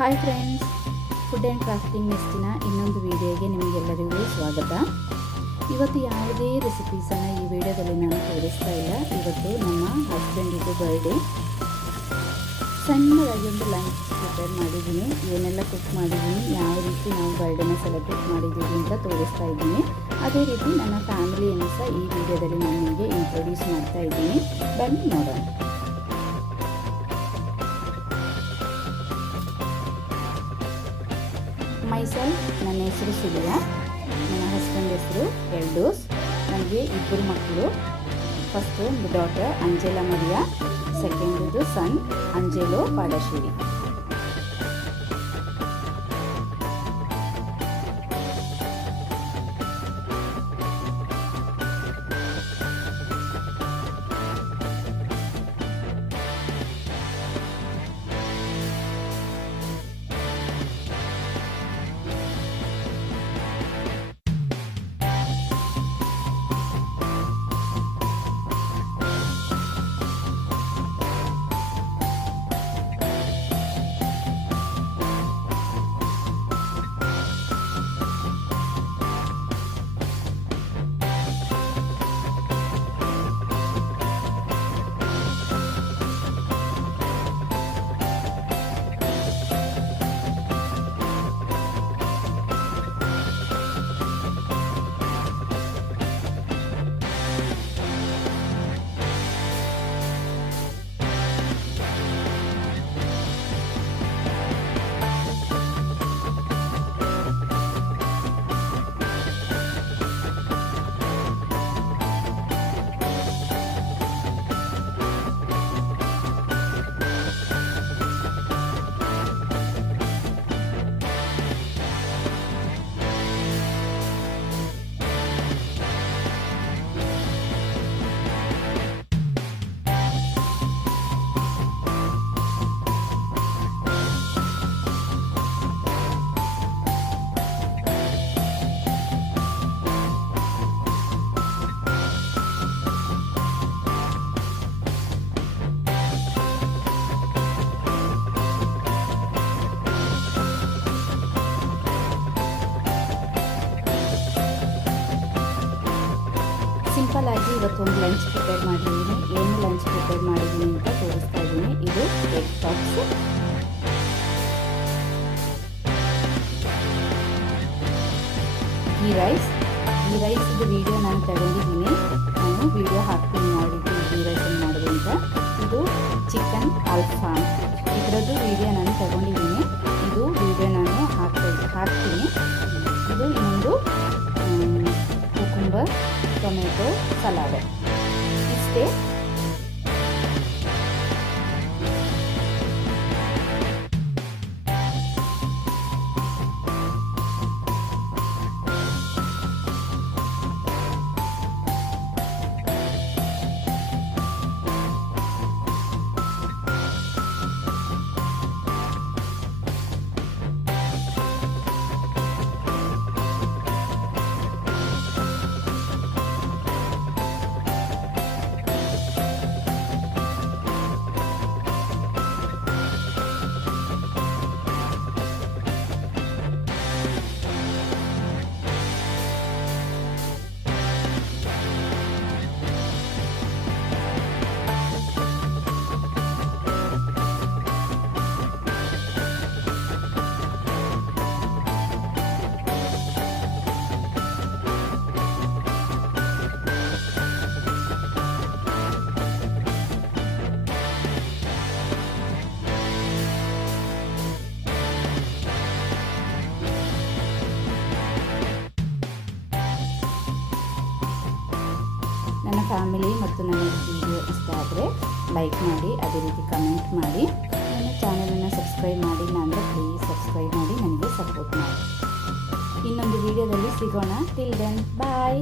Hi friends, food and crafting ನೆಸ್ಟಿನ ಇನ್ನೊಂದು ವಿಡಿಯೋಗೆ ನಿಮಗೆಲ್ಲರಿಗೂ ಸ್ವಾಗತ. ಇವತ್ತು ಯಾವುದೇ ರೆಸಿಪೀಸನ್ನು ಈ ವಿಡಿಯೋದಲ್ಲಿ ನಾನು ತೋರಿಸ್ತಾ ಇಲ್ಲ. ಇವತ್ತು ನಮ್ಮ ಹಸ್ಬೆಂಡಿದು ಬರ್ಡೇ. ಸಣ್ಣದಾಗಿ ಒಂದು ಲಂಚ್ ಪ್ರಿಪೇರ್ ಮಾಡಿದ್ದೀನಿ. ಏನೆಲ್ಲ ಕುಕ್ ಮಾಡಿದ್ದೀನಿ, ಯಾವ ರೀತಿ ನಾವು ಬರ್ಡೇನ ಸೆಲೆಬ್ರೇಟ್ ಮಾಡಿದ್ದೀವಿ ಅಂತ ತೋರಿಸ್ತಾ ಇದ್ದೀನಿ. ಅದೇ ರೀತಿ ನನ್ನ ಫ್ಯಾಮಿಲಿಯನ್ನು ಸಹ ಈ ವಿಡಿಯೋದಲ್ಲಿ ನಾನು ನಿಮಗೆ ಇಂಟ್ರೊಡ್ಯೂಸ್ ಮಾಡ್ತಾ ಇದ್ದೀನಿ. ಬನ್ನಿ ನೋಡೋಣ. ಮೈಸೆಲ್ಫ್, ನನ್ನ ಹೆಸರು ಸಿಲಿಯಾ, ನನ್ನ ಹಸ್ಬೆಂಡ್ ಹೆಸರು ಎಲ್ಡೋಸ್. ನನಗೆ ಇಬ್ಬರು ಮಕ್ಕಳು. ಫಸ್ಟು ಒಂದು ಡಾಟರ್ ಅಂಜೆಲಾ ಮರಿಯಾ, ಸೆಕೆಂಡದು ಸನ್ ಅಂಜೆಲೋ ಪಾಡಶೇರಿ. ಸಿಂಪಲ್ ಆಗಿ ಇವತ್ತೊಂದು ಲಂಚ್ ಪ್ರಿಪೇರ್ ಮಾಡಿದ್ದೀನಿ. ಏನು ಲಂಚ್ ಪ್ರಿಪೇರ್ ಮಾಡಿದ್ದೀನಿ ಅಂತ ತೋರಿಸ್ತಾ ಇದ್ದೀನಿ. ಇದು ಎಗ್ ಪಫ್ಸ್, ಗೀ ರೈಸ್ದು ವಿಡಿಯೋ ನಾನು ತಗೊಂಡಿದ್ದೀನಿ. ನಾನು ವಿಡಿಯೋ ಹಾಕ್ತೀನಿ ನೋಡಿದ್ದು ಗೀ ರೈಸನ್ನು ಮಾಡೋದು ಅಂತ. ಇದು ಚಿಕನ್ ಅಲ್ಫಾಮ್, ಇದರದ್ದು ವಿಡಿಯೋ ನಾನು ತಗೊಂಡಿದ್ದೀನಿ. ಇದು ವಿಡಿಯೋ ನಾನು ಹಾಕ್ತೀನಿ. ಇದು ಇನ್ನೊಂದು ಕುಕುಂಬರ್ ಟೊಮೆಟೊ ಸಲಾಡ್. ಇಷ್ಟೇ. ನನ್ನ ಫ್ಯಾಮಿಲಿ ಮತ್ತು ನನ್ನ ವಿಡಿಯೋ ಇಷ್ಟ ಆದರೆ ಲೈಕ್ ಮಾಡಿ, ಅದೇ ರೀತಿ ಕಮೆಂಟ್ ಮಾಡಿ. ನನ್ನ ಚಾನಲನ್ನು ಸಬ್ಸ್ಕ್ರೈಬ್ ಮಾಡಿಲ್ಲ ಅಂದರೆ ಪ್ಲೀಸ್ ಸಬ್ಸ್ಕ್ರೈಬ್ ಮಾಡಿ ನನಗೆ ಸಪೋರ್ಟ್ ಮಾಡಿ. ಇನ್ನೊಂದು ವಿಡಿಯೋದಲ್ಲಿ ಸಿಗೋಣ. ಟಿಲ್ ದೆನ್ ಬಾಯ್.